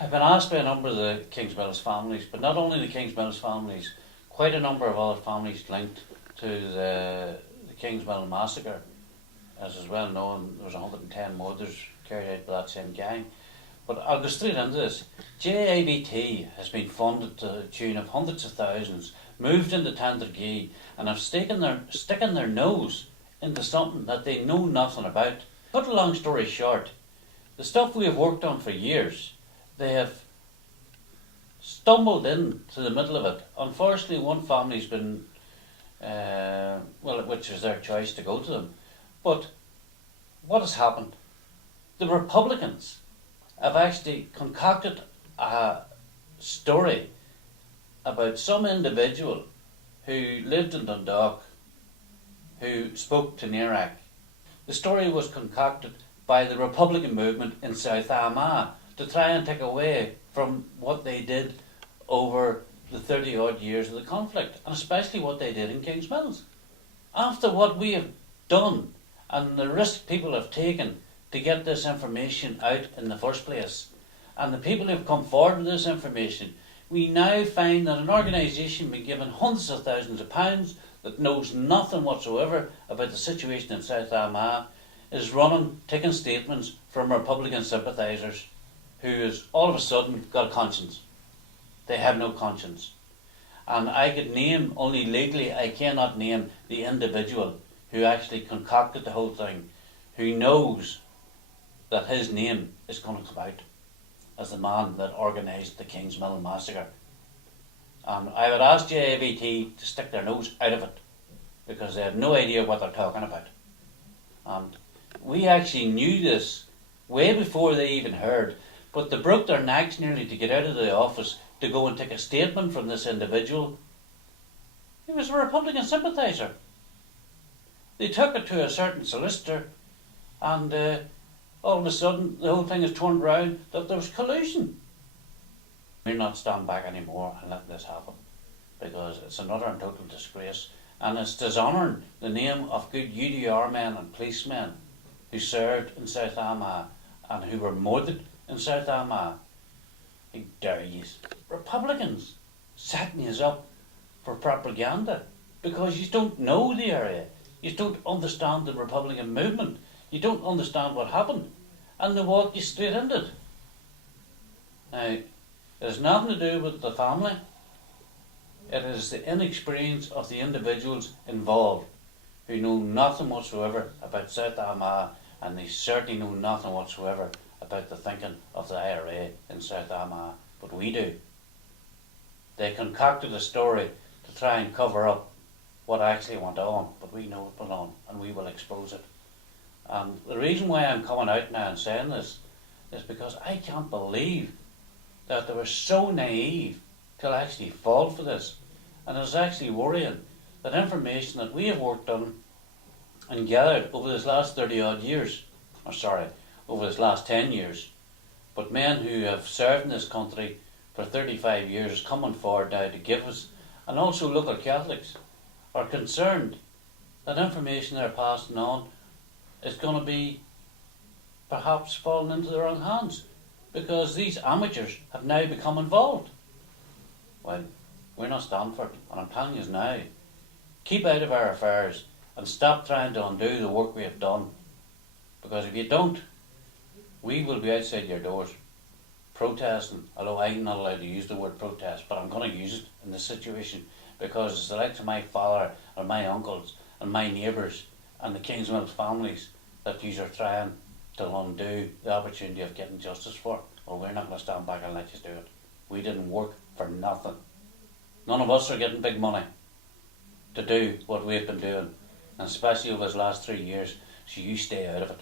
I've been asked by a number of the Kingsmill's families, but not only the Kingsmill's families, quite a number of other families linked to the Kingsmill massacre. As is well known, there was 110 murders carried out by that same gang. But I'll go straight into this. JITV has been funded to the tune of hundreds of thousands, moved into Tandragee, and have sticking their nose into something that they know nothing about. Cut a long story short, the stuff we have worked on for years, they have stumbled into the middle of it. Unfortunately, one family's been, which is their choice to go to them. But what has happened? The Republicans have actually concocted a story about some individual who lived in Dundalk who spoke to Iraq. The story was concocted by the Republican movement in South Armagh to try and take away from what they did over the 30 odd years of the conflict, and especially what they did in Kingsmill. After what we have done and the risk people have taken to get this information out in the first place, and the people who have come forward with this information, we now find that an organisation being given hundreds of thousands of pounds that knows nothing whatsoever about the situation in South Armagh is taking statements from Republican sympathisers who has all of a sudden got a conscience. They have no conscience. And I could name, only legally I cannot name the individual who actually concocted the whole thing, who knows that his name is going to come out as the man that organised the Kingsmill massacre. And I would ask JIVT to stick their nose out of it, because they have no idea what they're talking about. And we actually knew this way before they even heard, but they broke their necks nearly to get out of the office to go and take a statement from this individual. He was a Republican sympathiser. They took it to a certain solicitor, and all of a sudden the whole thing is turned around that there was collusion. We're not standing back anymore and letting this happen, because it's another and total disgrace, and it's dishonouring the name of good UDR men and policemen who served in South Armagh and who were murdered in South Armagh. How dare yous, Republicans, setting yous up for propaganda, because you don't know the area, you don't understand the Republican movement, you don't understand what happened, and they walk you straight into it. Now, it has nothing to do with the family. It is the inexperience of the individuals involved who know nothing whatsoever about South Armagh, and they certainly know nothing whatsoever about the thinking of the IRA in South Armagh, but we do. They concocted a story to try and cover up what actually went on, but we know it went on, and we will expose it. And the reason why I'm coming out now and saying this is because I can't believe that they were so naive to actually fall for this. And it's actually worrying that information that we have worked on and gathered over this last 30 odd years, over this last 10 years, but men who have served in this country for 35 years coming forward now to give us, and also local Catholics, are concerned that information they're passing on is going to be perhaps falling into the wrong hands, because these amateurs have now become involved. Well, we're not standing for it, and I'm telling you now, keep out of our affairs and stop trying to undo the work we have done, because if you don't, we will be outside your doors protesting, although I'm not allowed to use the word protest, but I'm going to use it in this situation, because it's the likes of my father and my uncles and my neighbours and the Kingsmill families that you are trying to undo the opportunity of getting justice for. Well, we're not going to stand back and let you do it. We didn't work for nothing. None of us are getting big money to do what we've been doing, and especially over the last 3 years, so you stay out of it.